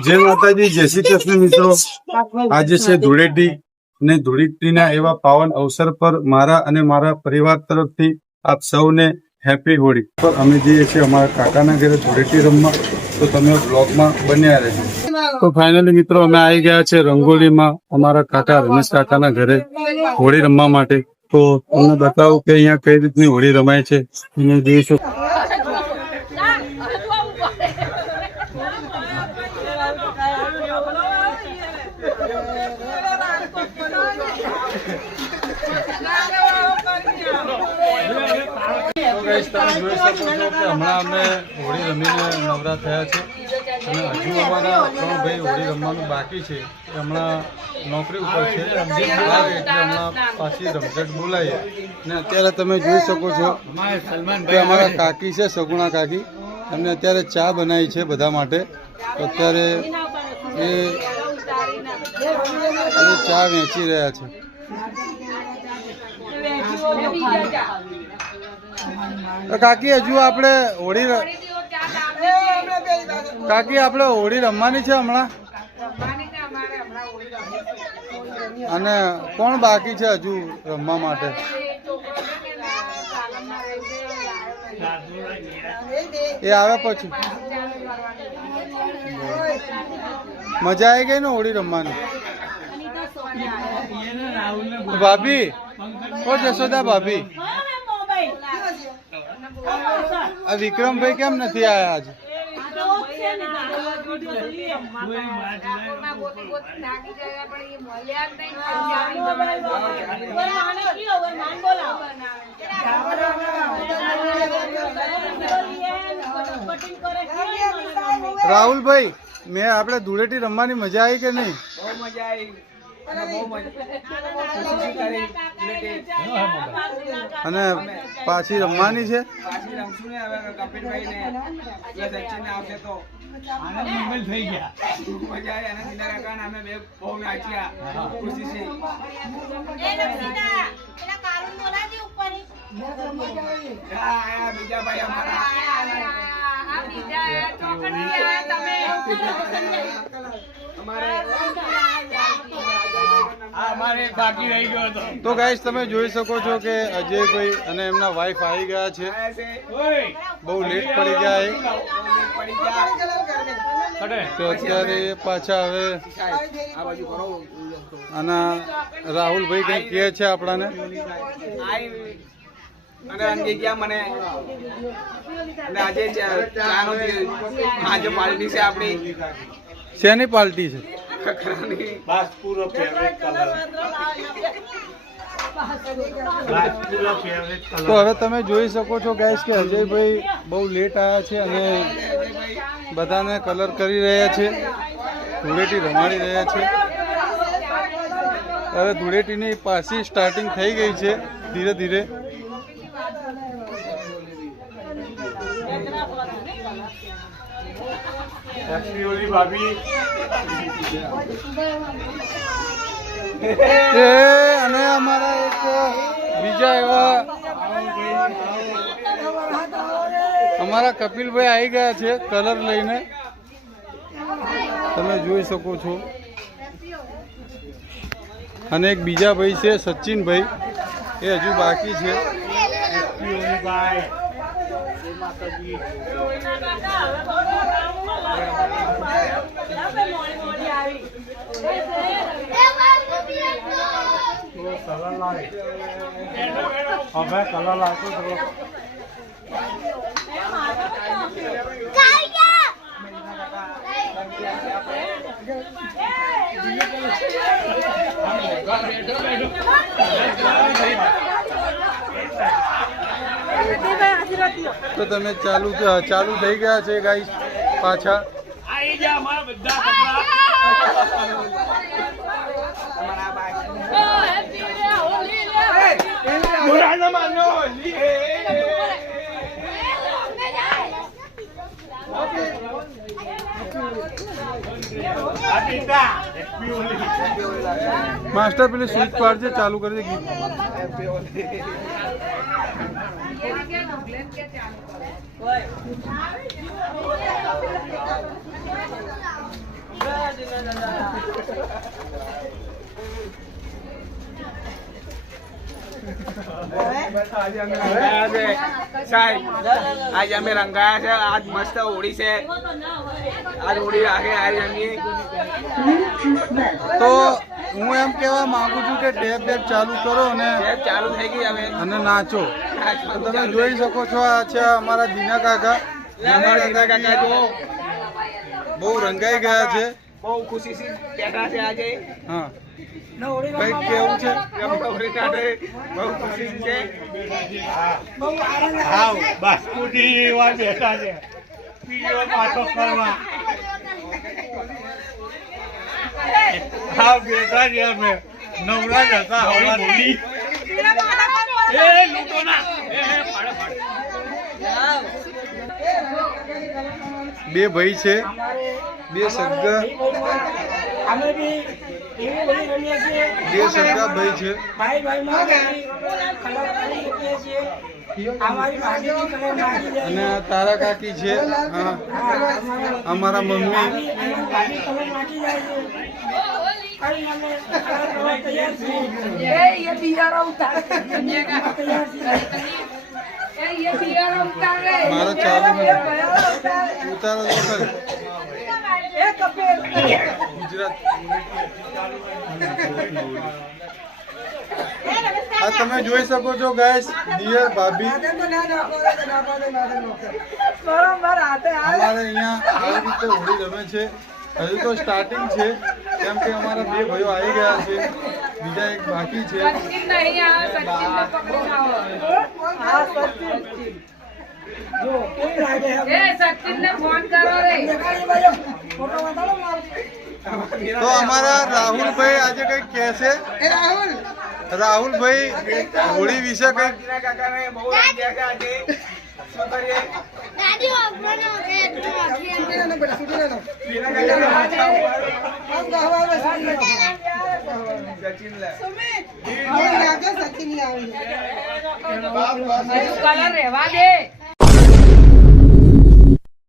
જય માતાજી, જય શ્રી કૃષ્ણ મિત્રો। આજે છે ધૂળેટી ને ધૂળેટીના એવા પાવન અવસર પર મારા અને મારા પરિવાર તરફથી આપ સૌને હેપી હોળી। પર અમે જઈએ છીએ અમારા કાકાના ઘરે ધૂળેટી રમવા, તો તમે બ્લોગમાં બન્યા રહેજો। તો ફાઇનલી મિત્રો અમે આવી ગયા છે રંગોલીમાં અમારા કાકા રમેશ કાકાના ઘરે હોળી રમવા માટે। તો તમને બતાવું કે અહીંયા કઈ રીતની હોળી રમાય છે, અહીંયા જોઈશું। હમણાં અમે હોળી રમીને નવરા થયા છે અને હજુ અમારા 3 ભાઈ હોળી રમવાનું બાકી છે। હમણાં નોકરી ઉપર છે, એટલે હમણાં પાછી રમઝટ બોલાવીએ। ને અત્યારે તમે જોઈ શકો છો કે અમારા કાકી છે, સગુણા કાકી, એમને અત્યારે ચા બનાવી છે બધા માટે। તો અત્યારે એ ચા વેચી રહ્યા છે। કાકી હજુ આપણે હોળી રમવાની છે હમણાં, અને કોણ બાકી છે હજુ રમવા માટે? એ આવે પછી મજા આવી ગઈ ને હોળી રમવાની? ભાભી, ઓ જશોદા ભાભી, આ વિક્રમભાઈ કેમ નથી આયા આજે? રાહુલભાઈ, મેં આપણે ધૂળેટી રમવાની મજા આવી કે નહીં? બહુ મજા આવી અને પાછી રમવાની છે? પાછી રમશું ને હવે કપિલભાઈ ને સચિન આવશે તો આનંદ થઈ ગયા, મજા આવી। અને સીધા કાકા ને અમે બે બહુ નાચ્યા, ખુશી છે। બીજા ભાઈ અમારે બાકી રહી ગયો હતો। તો ગાઈસ તમે જોઈ શકો છો કે અજયભાઈ અને એમના વાઈફ આવી ગયા છે, બહુ લેટ પડી ગયા તો અત્યારે પાછા હવે આના રાહુલભાઈ કઈ કહે છે આપણાને? અને અંગે ગયા મને આજે આજે પાર્ટી છે આપણી। શેની પાર્ટી છે? તો હવે તમે જોઈ શકો છો ગાઈસ કે અજયભાઈ બહુ લેટ આવ્યા છે અને બધાને કલર કરી રહ્યા છે, ધૂળેટી રમાડી રહ્યા છે। હવે ધૂળેટીની પાછી સ્ટાર્ટિંગ થઈ ગઈ છે ધીરે ધીરે। અને અમારા એક બીજા એવા અમારા કપિલભાઈ આવી ગયા છે કલર લઈને, તમે જોઈ શકો છો। અને એક બીજા ભાઈ છે સચિનભાઈ, એ હજુ બાકી છે। તો તમે ચાલુ થઈ ગયા છે ગાઈસ પાછા। मास्टर पेली स्विच पाड़जे चालू कर दे गीत। आज અમે રંગાયા છે. આજ મસ્ત હોળી છે. આજ હોળી આગે આવી રમીએ. તો હું એમ કહેવા માંગુ છું કે ટેપ ચાલુ કરો અને ચાલુ થઈ ગઈ હવે અને નાચો. તો તમે જોઈ શકો છો આ છે અમારા દીના કાકા. દીના કાકા જો બહુ રંગાઈ ગયા છે. બહુ ખુશીથી બેઠા છે આજે. હા, કઈક કેવું છે? બહુ ખુશી છે. હા બસ કુટી એવા બેઠા છે પીલો પાછો કરવા હા બેઠા છે અમે નવરા જ હતા હવા ધૂળી એ લૂંટો ના બે ભાઈ છે, બે સગા બે સગા ભાઈ છે. અને આ તારા કાકી છે. હા, અમારા મમ્મી. મારો ચાલુ ઉતારો ગુજરાત. આ તમે જોઈ શકો છો ગાઈસ, ડિયર ભાભી અમારે અહીંયા આવી રીતે હોળી રમે છે. હજુ તો સ્ટાર્ટિંગ છે કેમ કે અમારા બે ભાઈઓ આવી ગયા છે, બીજા એક બાકી છે. તો અમારા રાહુલભાઈ આજે કઈક કહે છે. રાહુલભાઈ હોળી વિશે કઈક. કલર રહેવા દે.